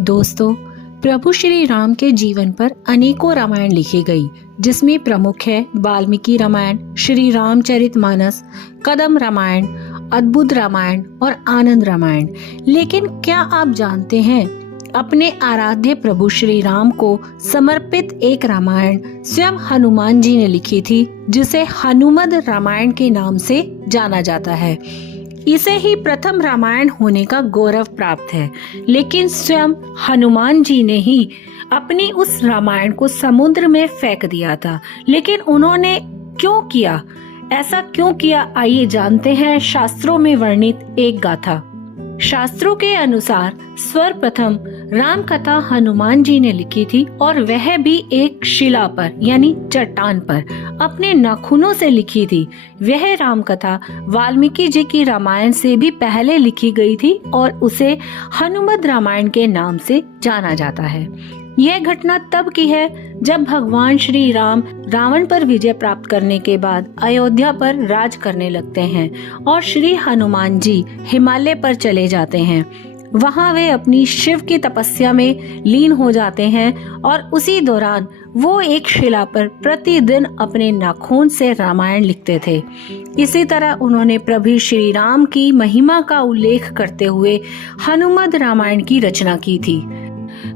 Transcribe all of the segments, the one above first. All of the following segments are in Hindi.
दोस्तों, प्रभु श्री राम के जीवन पर अनेकों रामायण लिखी गई, जिसमें प्रमुख है वाल्मीकि रामायण, श्री रामचरितमानस, कदम रामायण, अद्भुत रामायण और आनंद रामायण। लेकिन क्या आप जानते हैं, अपने आराध्य प्रभु श्री राम को समर्पित एक रामायण स्वयं हनुमान जी ने लिखी थी, जिसे हनुमद रामायण के नाम से जाना जाता है। इसे ही प्रथम रामायण होने का गौरव प्राप्त है। लेकिन स्वयं हनुमान जी ने ही अपनी उस रामायण को समुद्र में फेंक दिया था। लेकिन उन्होंने क्यों किया, ऐसा क्यों किया, आइए जानते हैं शास्त्रों में वर्णित एक गाथा। शास्त्रों के अनुसार सर्वप्रथम राम कथा हनुमान जी ने लिखी थी, और वह भी एक शिला पर यानी चट्टान पर अपने नाखूनों से लिखी थी। वह राम कथा वाल्मीकि जी की रामायण से भी पहले लिखी गई थी और उसे हनुमद रामायण के नाम से जाना जाता है। यह घटना तब की है जब भगवान श्री राम रावण पर विजय प्राप्त करने के बाद अयोध्या पर राज करने लगते हैं और श्री हनुमान जी हिमालय पर चले जाते हैं। वहां वे अपनी शिव की तपस्या में लीन हो जाते हैं और उसी दौरान वो एक शिला पर प्रतिदिन अपने नाखून से रामायण लिखते थे। इसी तरह उन्होंने प्रभु श्री राम की महिमा का उल्लेख करते हुए हनुमद रामायण की रचना की थी।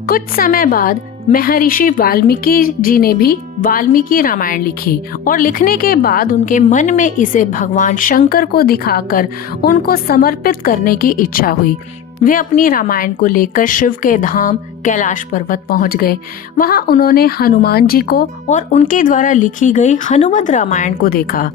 कुछ समय बाद महर्षि वाल्मीकि जी ने भी वाल्मीकि रामायण लिखी और लिखने के बाद उनके मन में इसे भगवान शंकर को दिखाकर उनको समर्पित करने की इच्छा हुई। वे अपनी रामायण को लेकर शिव के धाम कैलाश पर्वत पहुंच गए। वहां उन्होंने हनुमान जी को और उनके द्वारा लिखी गई हनुमद रामायण को देखा।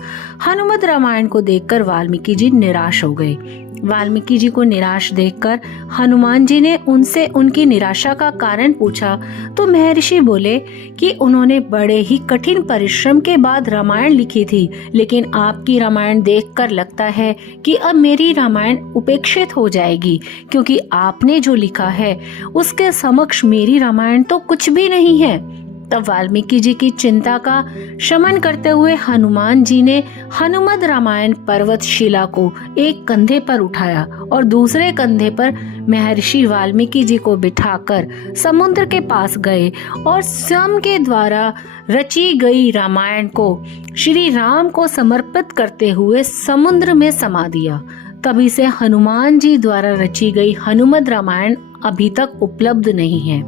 हनुमद रामायण को देखकर वाल्मीकि जी निराश हो गए। वाल्मीकि जी को निराश देखकर हनुमान जी ने उनसे उनकी निराशा का कारण पूछा, तो महर्षि बोले कि उन्होंने बड़े ही कठिन परिश्रम के बाद रामायण लिखी थी, लेकिन आपकी रामायण देखकर लगता है कि अब मेरी रामायण उपेक्षित हो जाएगी, क्योंकि आपने जो लिखा है उसके समक्ष मेरी रामायण तो कुछ भी नहीं है। तब वाल्मीकि जी की चिंता का शमन करते हुए हनुमान जी ने हनुमद रामायण पर्वत शिला को एक कंधे पर उठाया और दूसरे कंधे पर महर्षि वाल्मीकि जी को बिठाकर समुद्र के पास गए और स्वयं के द्वारा रची गई रामायण को श्री राम को समर्पित करते हुए समुद्र में समा दिया। तभी से हनुमान जी द्वारा रची गई हनुमद रामायण अभी तक उपलब्ध नहीं है।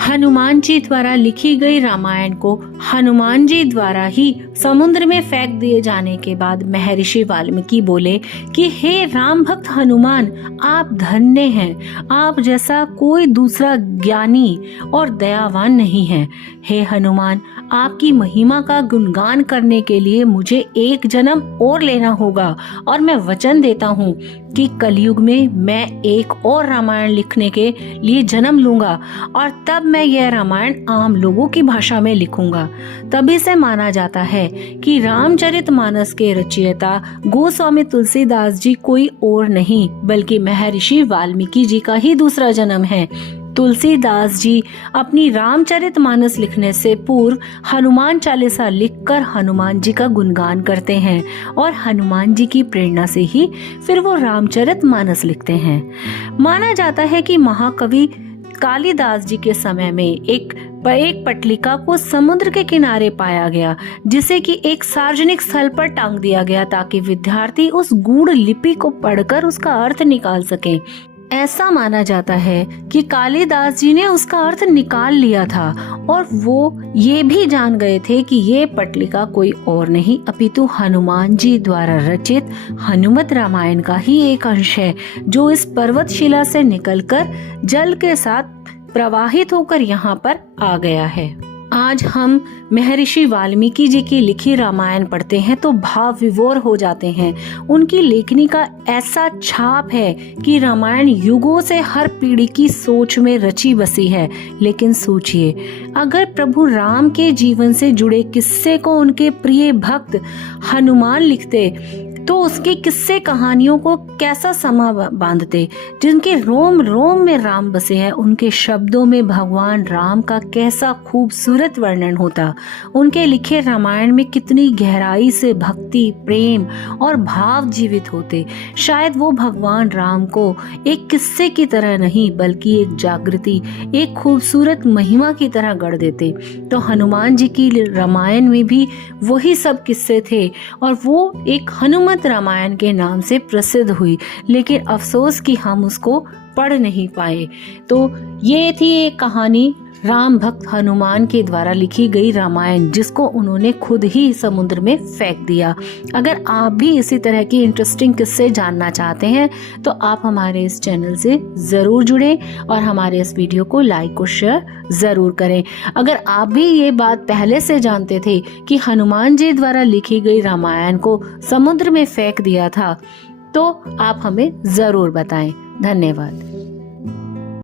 हनुमान जी द्वारा लिखी गई रामायण को हनुमान जी द्वारा ही समुद्र में फेंक दिए जाने के बाद महर्षि वाल्मीकि बोले कि हे राम भक्त हनुमान, आप धन्य हैं। आप जैसा कोई दूसरा ज्ञानी और दयावान नहीं है। हे हनुमान, आपकी महिमा का गुणगान करने के लिए मुझे एक जन्म और लेना होगा, और मैं वचन देता हूँ कि कलयुग में मैं एक और रामायण लिखने के लिए जन्म लूंगा, और तब मैं यह रामायण आम लोगों की भाषा में लिखूंगा। तभी से माना जाता है कि रामचरितमानस के रचयिता गोस्वामी तुलसीदास जी कोई और नहीं बल्कि महर्षि वाल्मीकि जी का ही दूसरा जन्म है। तुलसीदास जी अपनी रामचरितमानस लिखने से पूर्व हनुमान चालीसा लिखकर हनुमान जी का गुणगान करते हैं और हनुमान जी की प्रेरणा से ही फिर वो रामचरितमानस लिखते हैं। माना जाता है कि महाकवि कालिदास जी के समय में एक पटलिका को समुद्र के किनारे पाया गया, जिसे कि एक सार्वजनिक स्थल पर टांग दिया गया ताकि विद्यार्थी उस गूढ़ लिपि को पढ़कर उसका अर्थ निकाल सकें। ऐसा माना जाता है कि कालिदास जी ने उसका अर्थ निकाल लिया था और वो ये भी जान गए थे कि ये पटलिका कोई और नहीं अपितु हनुमान जी द्वारा रचित हनुमद रामायण का ही एक अंश है, जो इस पर्वत शिला से निकलकर जल के साथ प्रवाहित होकर यहाँ पर आ गया है। आज हम महर्षि वाल्मीकि जी की लिखी रामायण पढ़ते हैं तो भाव विभोर हो जाते हैं। उनकी लेखनी का ऐसा छाप है कि रामायण युगों से हर पीढ़ी की सोच में रची बसी है। लेकिन सोचिए, अगर प्रभु राम के जीवन से जुड़े किस्से को उनके प्रिय भक्त हनुमान लिखते तो उसके किस्से कहानियों को कैसा समा बांधते। जिनके रोम रोम में राम बसे हैं, उनके शब्दों में भगवान राम का कैसा खूबसूरत वर्णन होता। उनके लिखे रामायण में कितनी गहराई से भक्ति, प्रेम और भाव जीवित होते। शायद वो भगवान राम को एक किस्से की तरह नहीं बल्कि एक जागृति, एक खूबसूरत महिमा की तरह गढ़ देते। तो हनुमान जी की रामायण में भी वही सब किस्से थे और वो एक हनुमत रामायण के नाम से प्रसिद्ध हुई, लेकिन अफसोस कि हम उसको पढ़ नहीं पाए। तो ये थी एक कहानी राम भक्त हनुमान के द्वारा लिखी गई रामायण, जिसको उन्होंने खुद ही समुद्र में फेंक दिया। अगर आप भी इसी तरह की इंटरेस्टिंग किस्से जानना चाहते हैं तो आप हमारे इस चैनल से जरूर जुड़ें और हमारे इस वीडियो को लाइक और शेयर जरूर करें। अगर आप भी ये बात पहले से जानते थे कि हनुमान जी द्वारा लिखी गई रामायण को समुद्र में फेंक दिया था, तो आप हमें जरूर बताएं। धन्यवाद।